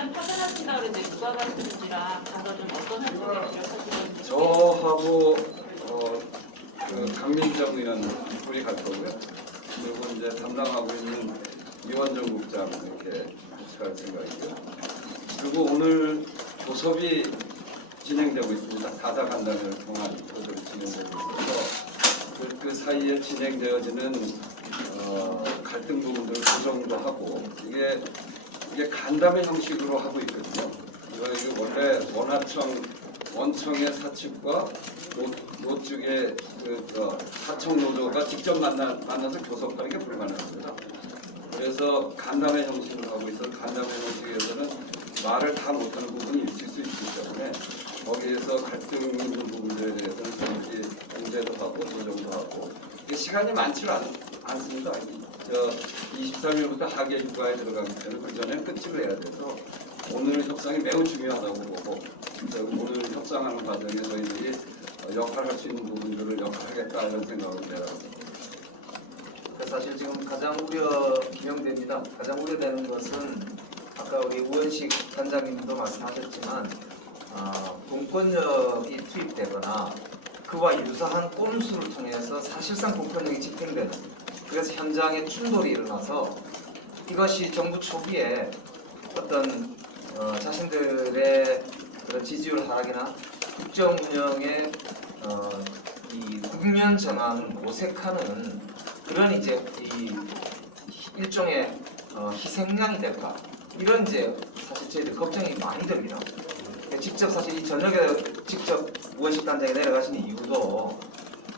일단 파견하신다 그랬는데 누가 가르치는지랑 가서 좀 어떤 활동에 들어가시는지. 저하고 그 강민정 의원 둘이 갈 거고요. 그리고 이제 담당하고 있는 이원정 국장 이렇게 같이 갈 생각이고요. 그리고 오늘 교섭이 진행되고 있습니다. 4자 간담회를 통한 교섭이 진행되고 있어서 그 사이에 진행되어지는 갈등 부분들을 조정도 하고 이게 간담회 형식으로 하고 있거든요. 이게 원래 원청의 사측과 노측의 하청 노조가 직접 만나서 교섭하는 게 불가능합니다. 그래서 간담회 형식으로 하고 있어서 간담회 형식에서는 말을 다 못하는 부분이 있을 수 있기 때문에 거기에서 갈등 있는 부분들에 대해서는 정치 공제도 하고 조정도 하고 이게 시간이 많지 않습니다. 23일부터 하계 휴가에 들어가기 때문에 그 전에 끝을 내야 돼서 오늘 협상이 매우 중요하다고 보고 오늘 협상하는 과정에 저희들이 역할할 수 있는 부분들을 역할하겠다 이런 생각을 내놨습니다. 사실 지금 가장 기명됩니다. 가장 우려되는 것은 아까 우리 우원식 단장님도 말씀하셨지만 공권력이 투입되거나 그와 유사한 꼼수를 통해서 사실상 공권력이 집행되는, 그래서 현장에 충돌이 일어나서 이것이 정부 초기에 어떤 자신들의 그런 지지율 하락이나 국정 운영의 이 국면 전환을 모색하는 그런 이제 이 일종의 희생양이 될까, 이런 이제 사실 저희들 걱정이 많이 됩니다. 직접 사실 이 저녁에 직접 우원식 단장이 내려가시는 이유도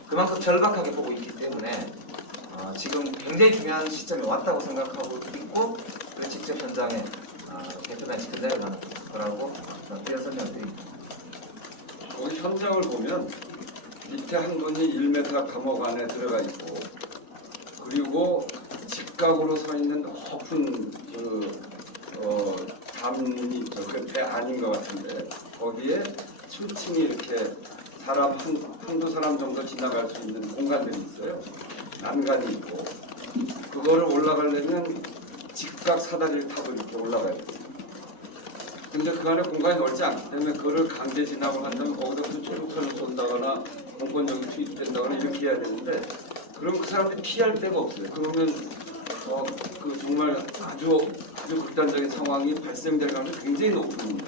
그만큼 절박하게 보고 있기 때문에 지금 굉장히 중요한 시점에 왔다고 생각하고 있고, 그래서 직접 현장에 대표단 직접 내려가는 거라고 이런 설명드립니다. 거기 현장을 보면 밑에 한 분이 1m 감옥 안에 들어가 있고 그리고 직각으로 서 있는 높은 담이 배 아닌 것 같은데 거기에 층층이 이렇게 사람 한두 사람 정도 지나갈 수 있는 공간들이 있어요. 난간이 있고 그거를 올라가려면 직각 사다리를 타고 이렇게 올라가야 돼요. 근데 그 안에 공간이 넓지 않기 때문에 그거를 강제 진압을 한다면 거기서 최루탄을 쏜다거나 공권력이 투입된다거나 이렇게 해야 되는데 그럼 그 사람들이 피할 데가 없어요. 그러면 그 정말 아주 극단적인 상황이 발생될 가능성이 굉장히 높은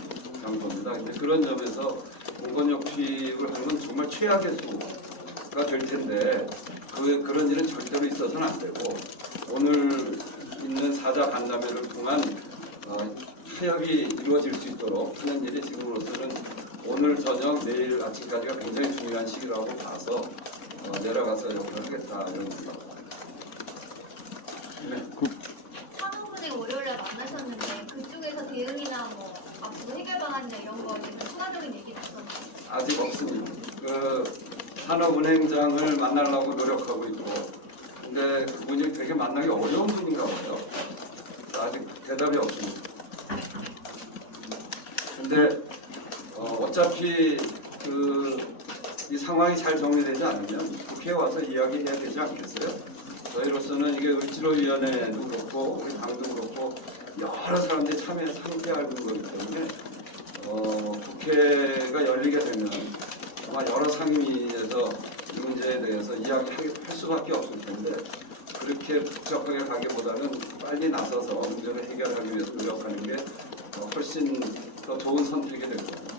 장소입니다. 근데 그런 점에서 공권력 투입을 하는 건 정말 최악의 수가 될 텐데 그런 일은 절대로 있어서는 안 되고 오늘 있는 사자 간담회를 통한 타협이 이루어질 수 있도록 하는 일이 지금으로서는 오늘 저녁 내일 아침까지가 굉장히 중요한 시기라고 봐서 내려가서 역할을 하겠다 이런 생각입니다. 네. 산업은행 월요일에 만나셨는데 그쪽에서 대응이나 뭐 앞으로 해결 방안이나 이런 거에 대해서 추가적인 얘기 나섰나요? 아직 없습니다. 산업은행장을 만나려고 노력하고 있고 근데 그분이 되게 만나기 어려운 분인가 봐요. 아직 대답이 없습니다. 근데 어차피 이 상황이 잘 정리되지 않으면 국회에 와서 이야기해야 되지 않겠어요? 저희로서는 이게 을지로위원회도 그렇고 우리 당도 그렇고 여러 사람들이 참여해서 함께 하는 거기 때문에 국회가 열리게 되면 아마 여러 상임위에서 이 문제에 대해서 이야기할 수밖에 없을 텐데 그렇게 복잡하게 가기보다는 빨리 나서서 문제를 해결하기 위해서 노력하는 게 훨씬 더 좋은 선택이 될 겁니다.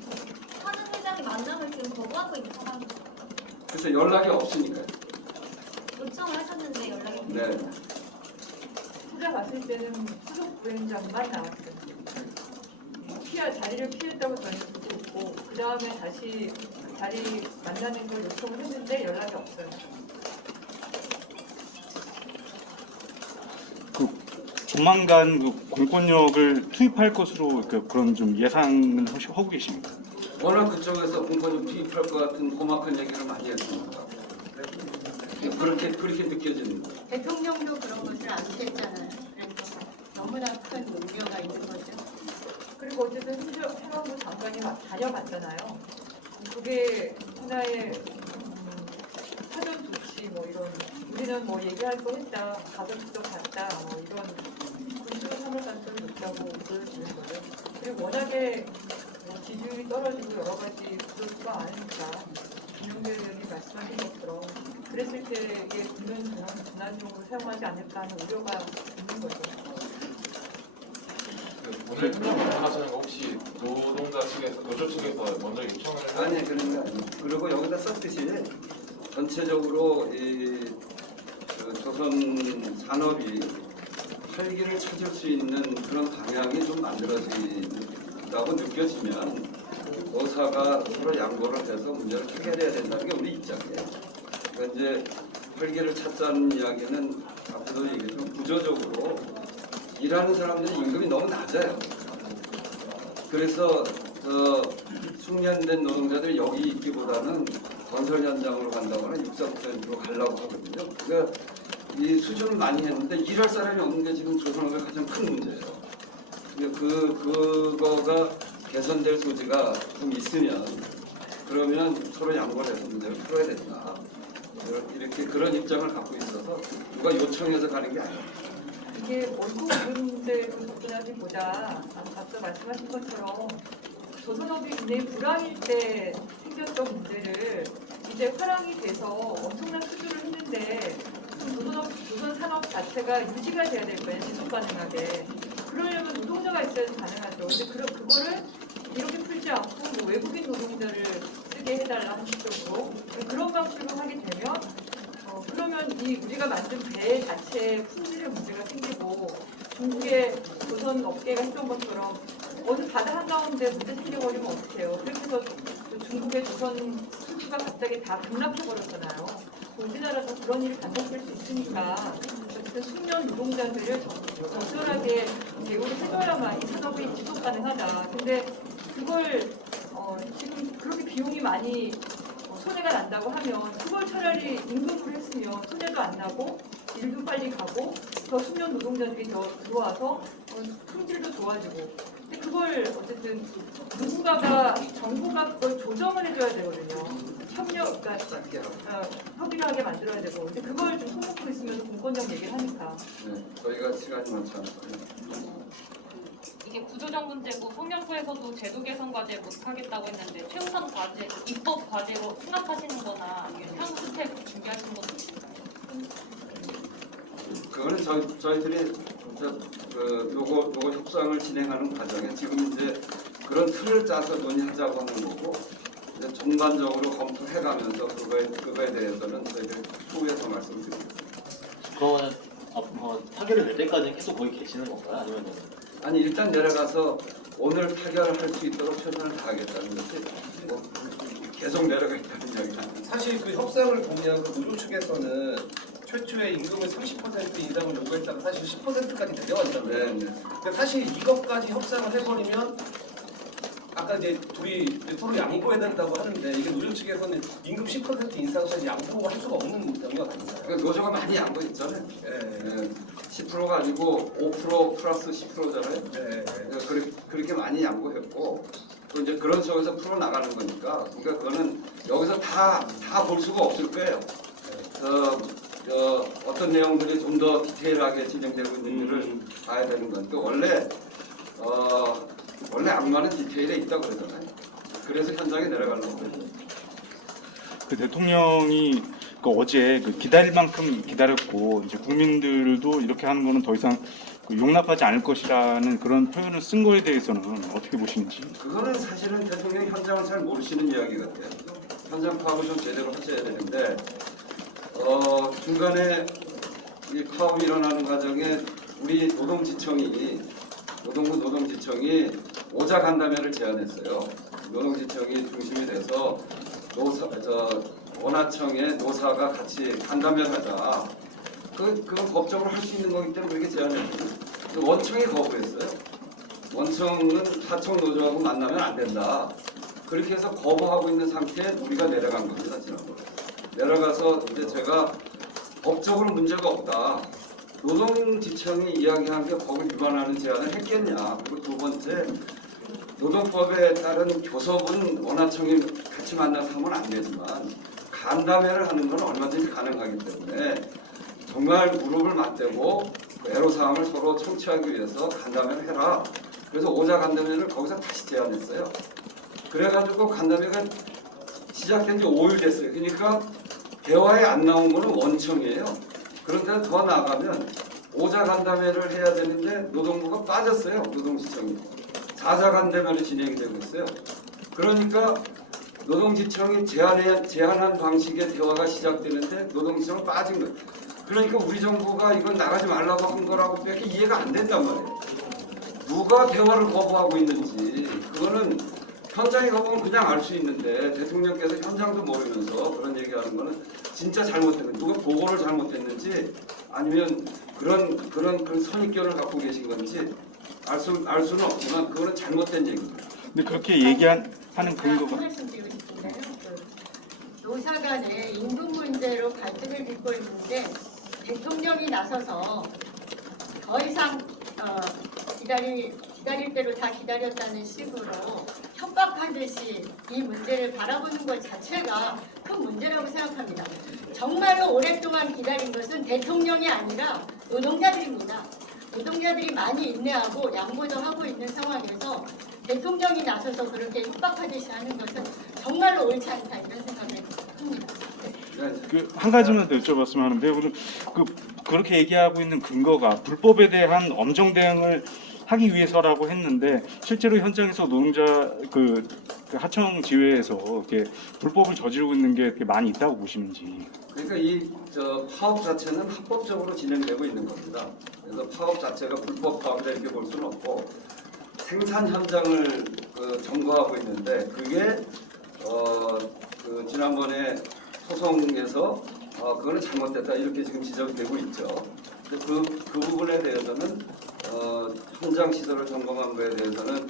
하는 회장이 만남을 지금 거부하고 있는 상황이죠. 그래서 연락이 없으니까요. 요청을 하셨는데 연락이 없는 네. 거예요. 제가 봤을 때는 수석 부행장만 나왔어요. 자리를 피했다고 저는 듣고 있고 그 다음에 다시 자리 만나는 걸 요청을 했는데 연락이 없어요. 조만간 공권력을 투입할 것으로 그런 좀 예상을 하고 계십니까? 워낙 그쪽에서 공권력 투입할 것 같은 험악한 얘기를 많이 했습니다. 그렇게 느껴지는 거예요. 대통령도 그런 것을 안 했잖아요. 그래서 너무나 큰 우려가 있는 거죠. 그리고 어쨌든 행안부 장관이 다녀갔잖아요. 그게 하나의 사전 조치 뭐 이런 우리는 뭐 얘기할 거 했다, 가족도 갔다 뭐 이런 군수 삼을 가능성이 높다고 보여지는 거죠. 그리고 워낙에 뭐 지지율이 떨어지고 여러 가지 구조가 많으니까 김용대 의원이 말씀하신 것처럼 그랬을 때에 국민 재난용으로 사용하지 않을까 하는 우려가 있는 거죠. 오늘 하시는 거 혹시 노동자 측에서 노조 측에서 먼저 요청을 아니 그런 게 아니에요. 그리고 여기다 썼듯이 전체적으로 그 조선 산업이 활기를 찾을 수 있는 그런 방향이 좀 만들어진다고 느껴지면 노사가 서로 양보를 해서 문제를 해결해야 된다는 게 우리 입장이에요. 그러니까 이제 활기를 찾자는 이야기는 앞서도 얘기했지만 구조적으로 일하는 사람들의 임금이 너무 낮아요. 그래서 숙련된 노동자들이 여기 있기보다는 건설 현장으로 간다거나 60%로 가려고 하거든요. 그러니까 이 수준을 많이 했는데 일할 사람이 없는 게 지금 조선업의 가장 큰 문제예요. 그러니까 그거가 개선될 소지가 좀 있으면 그러면 서로 양보를 해서 문제를 풀어야 된다. 이렇게 그런 입장을 갖고 있어서 누가 요청해서 가는 게 아니에요. 이게 월급 문제로 접근하기보다 앞서 말씀하신 것처럼 조선업이 굉장히 불황일 때 생겼던 문제를 이제 화랑이 돼서 엄청난 수주를 했는데 조선 산업 자체가 유지가 돼야 될 거예요. 지속 가능하게. 그러려면 노동자가 있어야 가능하죠. 근데 그거를 이렇게 풀지 않고 뭐 외국인 노동자를 쓰게 해달라 한식적으로 그런 방식으로 하게 되면 그러면 우리가 만든 배 자체의 품질의 문제가 생기고 중국의 조선 업계가 했던 것처럼 어느 바다 한가운데 문제 생겨버리면 어떡해요. 그렇게 해서 중국의 조선 수주가 갑자기 다 급락해버렸잖아요. 우리나라도 그런 일이 반복될 수 있으니까 어쨌든 숙련 노동자들을 적절하게 대우를 해줘야만 이 산업이 지속 가능하다. 근데 그걸 지금 그렇게 비용이 많이 손해가 난다고 하면 그걸 차라리 임금을 했으면 손해도 안 나고 일도 빨리 가고 더 숙련 노동자들이 더 들어와서 품질도 좋아지고 근데 그걸 어쨌든 누군가가 정부가 그걸 조정을 해줘야 되거든요. 협력, 그러니까 협의를 하게 만들어야 되고 근데 그걸 좀 손놓고 있으면서 공권력 얘기를 하니까 네, 저희가 시간이 많지 않아요. 이게 구조적 문제고 성명서에서도 제도 개선 과제 못 하겠다고 했는데 최우선 과제, 입법 과제로 생각하시는 거나 아니면 향후 스텝 준비하시는 것도 있을까요? 그거는 저희들이 요거 협상을 진행하는 과정에 지금 이제 그런 틀을 짜서 논의하자고 하는 거고 이제 전반적으로 검토해가면서 그거에 대해서는 저희들 후에서 말씀드리겠습니다. 그러면 타결이 될 때까지 계속 거기 계시는 건가요? 아니면 아니 일단 내려가서 오늘 타결을 할 수 있도록 최선을 다하겠다는 것이 뭐 계속 내려가겠다는 이야기는 아닙니다. 사실 그 협상을 보면 그 노조 측에서는 최초에 임금을 30% 인상을 요구했다가 사실 10%까지 내려왔잖아요. 네, 네. 근데 사실 이것까지 협상을 해버리면 아까 이제 둘이 서로 양보해야 된다고 하는데 이게 노조 측에서는 임금 10% 인상까지 양보할 수가 없는 영역 아닌가요? 그러니까 노조가 많이 양보했잖아요. 네. 10%가 아니고 5% 플러스 10%잖아요. 네. 그렇게 많이 양보했고 또 이제 그런 속에서 풀어 나가는 거니까 그러니까 그거는 여기서 다 볼 수가 없을 거예요. 어떤 내용들이 좀 더 디테일하게 진행되고 있는지를 봐야 되는 건데 원래 악마는 디테일에 있다고 그러잖아요. 그래서 현장에 내려가려고 그래요. 그 대통령이 어제 기다릴 만큼 기다렸고 이제 국민들도 이렇게 하는 거는 더 이상 용납하지 않을 것이라는 그런 표현을 쓴 거에 대해서는 어떻게 보시는지? 그거는 사실은 대통령이 현장을 잘 모르시는 이야기 같아요. 현장 파악을 좀 제대로 하셔야 되는데 중간에 이 파업이 일어나는 과정에 우리 노동부 노동지청이 오자 간담회를 제안했어요. 노동지청이 중심이 돼서 원하청에 노사가 같이 간담회를 하자. 그건 법적으로 할 수 있는 거기 때문에 그렇게 제안했거든요. 원청이 거부했어요. 원청은 하청 노조하고 만나면 안 된다. 그렇게 해서 거부하고 있는 상태에 우리가 내려간 겁니다. 지난번에. 내려가서 이제 제가 법적으로 문제가 없다. 노동지청이 이야기한 게 법을 위반하는 제안을 했겠냐. 그리고 두 번째, 노동법에 따른 교섭은 원하청이 같이 만나서 하면 안 되지만 간담회를 하는 건 얼마든지 가능하기 때문에 정말 무릎을 맞대고 애로사항을 서로 청취하기 위해서 간담회를 해라. 그래서 오자 간담회를 거기서 다시 제안했어요. 그래가지고 간담회가 시작된 지 5일 됐어요. 그러니까 대화에 안 나온 거는 원청이에요. 그런데 더 나아가면 오자 간담회를 해야 되는데 노동부가 빠졌어요. 노동지청이. 4자 간담회로 진행이 되고 있어요. 그러니까 노동지청이 제안한 방식의 대화가 시작되는데 노동지청은 빠진 거예요. 그러니까 우리 정부가 이건 나가지 말라고 한 거라고 밖에 이해가 안 된단 말이에요. 누가 대화를 거부하고 있는지 그거는 현장에 가보면 그냥 알 수 있는데 대통령께서 현장도 모르면서 그런 얘기하는 거는 진짜 잘못했는지 누가 보고를 잘못했는지 아니면 그런 선입견을 갖고 계신 건지 알 수는 없지만 그거는 잘못된 얘기입니다. 근데 그렇게 얘기하는 근거가 한 말씀 드리고 싶은데요. 노사 간에 임금 문제로 갈등을 빚고 있는데 대통령이 나서서 더 이상 기다릴 대로 다 기다렸다는 식으로 협박하듯이 이 문제를 바라보는 것 자체가 큰 문제라고 생각합니다. 정말로 오랫동안 기다린 것은 대통령이 아니라 노동자들입니다. 노동자들이 많이 인내하고 양보도 하고 있는 상황에서 대통령이 나서서 그렇게 협박하듯이 하는 것은 정말로 옳지 않다 이런 생각을 합니다. 한 가지만 더 여쭤봤으면 하는데 그렇게 얘기하고 있는 근거가 불법에 대한 엄정 대응을 하기 위해서라고 했는데 실제로 현장에서 노동자 그 하청 지회에서 이렇게 불법을 저지르고 있는 게 이렇게 많이 있다고 보시는지. 그러니까 이 파업 자체는 합법적으로 진행되고 있는 겁니다. 그래서 파업 자체가 불법 파업이다 이렇게 볼 수는 없고 생산 현장을 점거하고 있는데 그게 지난번에 소송에서 그거는 잘못됐다 이렇게 지금 지적되고 있죠. 근데 그 부분에 대해서는 현장 시설을 점검한 거에 대해서는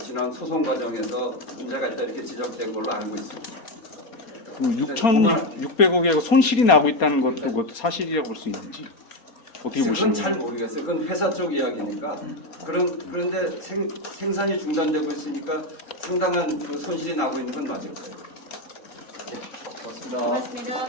지난 소송 과정에서 문제가 있다 이렇게 지적된 걸로 알고 있습니다. 그 6,600억에 손실이 나고 있다는 것도 그것도 사실이라고 볼 수 있는지 어떻게 그건 보시나요? 잘 모르겠어요. 그건 회사 쪽 이야기니까. 그런데 생산이 중단되고 있으니까 상당한 그 손실이 나고 있는 건 맞을 거예요. 고맙습니다. 고맙습니다.